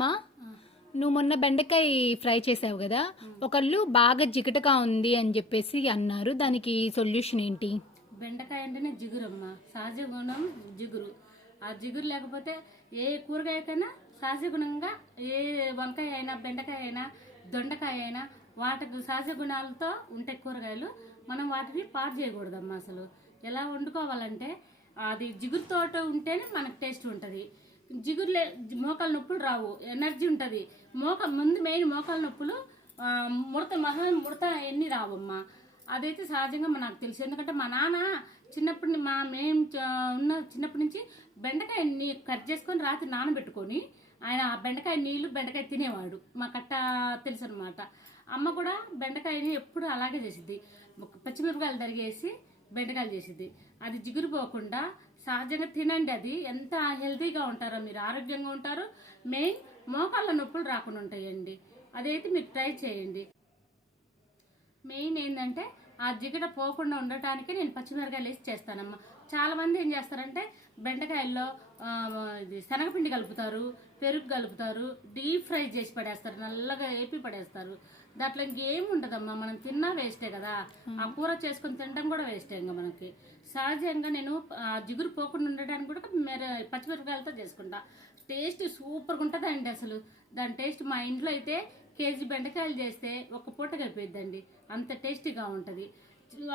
మా నువ్వు మొన్న బెండకాయ ఫ్రై చేసావు కదా, ఒకళ్ళు బాగా జిగటగా ఉంది అని చెప్పేసి అన్నారు. దానికి సొల్యూషన్ ఏంటి? బెండకాయ అంటేనే జిగురమ్మ, సహజ గుణం జిగురు. ఆ జిగురు లేకపోతే ఏ కూరగాయకైనా సహజ గుణంగా, ఏ వంకాయ అయినా బెండకాయ అయినా దొండకాయ అయినా వాటికి సహజ గుణాలతో ఉంటే కూరగాయలు మనం వాటిని పాడు చేయకూడదమ్మా. అసలు ఎలా వండుకోవాలంటే అది జిగురుతోట ఉంటేనే మనకు టేస్ట్ ఉంటుంది. జిగురులే మోకాల నొప్పులు రావు, ఎనర్జీ ఉంటుంది. ముందు మెయిన్ మోకాల నొప్పులు, ముడత ఎన్ని రావమ్మా. అదైతే సహజంగా నాకు తెలుసు. ఎందుకంటే మా నాన్న చిన్నప్పటి చిన్నప్పటి నుంచి బెండకాయ కట్ చేసుకొని రాత్రి నానబెట్టుకొని ఆయన ఆ బెండకాయ నీళ్లు బెండకాయ తినేవాడు. మాకట్ట తెలుసు అనమాట. అమ్మ కూడా బెండకాయని ఎప్పుడు అలాగే చేసిద్ది. పచ్చిమిరపకాయలు తరిగేసి బెండకాయలు చేసిద్ది. అది జిగురు పోకుండా సహజంగా తినండి. అది ఎంత హెల్తీగా ఉంటారో, మీరు ఆరోగ్యంగా ఉంటారు. మెయిన్ మోకాళ్ళ నొప్పులు రాకుండా ఉంటాయండి. అదైతే మీరు ట్రై చేయండి. మెయిన్ ఏంటంటే ఆ జిగట పోకుండా ఉండటానికి నేను పచ్చిమిరకాయలు వేసి చేస్తానమ్మా. చాలా మంది ఏం చేస్తారంటే బెండకాయల్లో ఇది శనగపిండి కలుపుతారు, పెరుగు కలుపుతారు, డీప్ ఫ్రై చేసి పడేస్తారు, నల్లగా వేపి పడేస్తారు. దాంట్లో ఇంకేం ఉండదమ్మా. మనం తిన్నా వేస్టే కదా. ఆ కూర చేసుకుని తినడం కూడా వేస్టే. ఇంకా మనకి సహజంగా నేను జిగురు పోకుండా ఉండడానికి కూడా పచ్చిమిరపకాయలతో చేసుకుంటా. టేస్ట్ సూపర్గా ఉంటుందండి. అసలు దాని టేస్ట్ మా ఇంట్లో అయితే కేజీ బెండకాయలు చేస్తే ఒక్క పూటకి అయిపోయిద్దండి. అంత టేస్టీగా ఉంటుంది.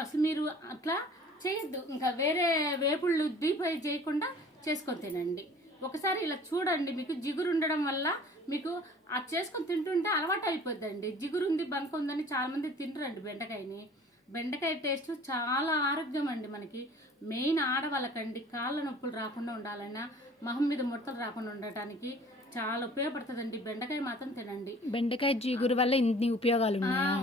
అసలు మీరు అట్లా చేయొద్దు. ఇంకా వేరే వేపుళ్ళు డీప్ ఫ్రై చేయకుండా చేసుకొని తినండి. ఒకసారి ఇలా చూడండి. మీకు జిగురు ఉండడం వల్ల మీకు అది చేసుకొని తింటుంటే అలవాటు అయిపోద్దండి. జిగురు ఉంది, బంక ఉందని చాలా మంది తింటారండి బెండకాయని. బెండకాయ టేస్ట్ చాలా ఆరోగ్యం అండి మనకి. మెయిన్ ఆడవాళ్ళకండి కాళ్ళ నొప్పులు రాకుండా ఉండాలన్నా, మొహం మీద ముడతలు రాకుండా ఉండటానికి చాలా ఉపయోగపడుతుందండి. బెండకాయ మాత్రం తినండి. బెండకాయ జిగురు వల్ల ఇన్ని ఉపయోగాలు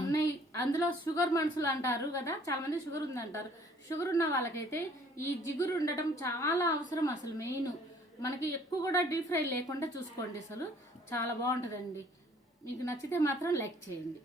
ఉన్నాయి. అందులో షుగర్ మనుషులు అంటారు కదా, చాలా మంది షుగర్ ఉందంటారు. షుగర్ ఉన్న వాళ్ళకైతే ఈ జిగురు ఉండటం చాలా అవసరం. అసలు మెయిన్ మనకి ఎక్కువ కూడా డీప్ ఫ్రై లేకుండా చూసుకోండి. అసలు చాలా బాగుంటుందండి. మీకు నచ్చితే మాత్రం లైక్ చేయండి.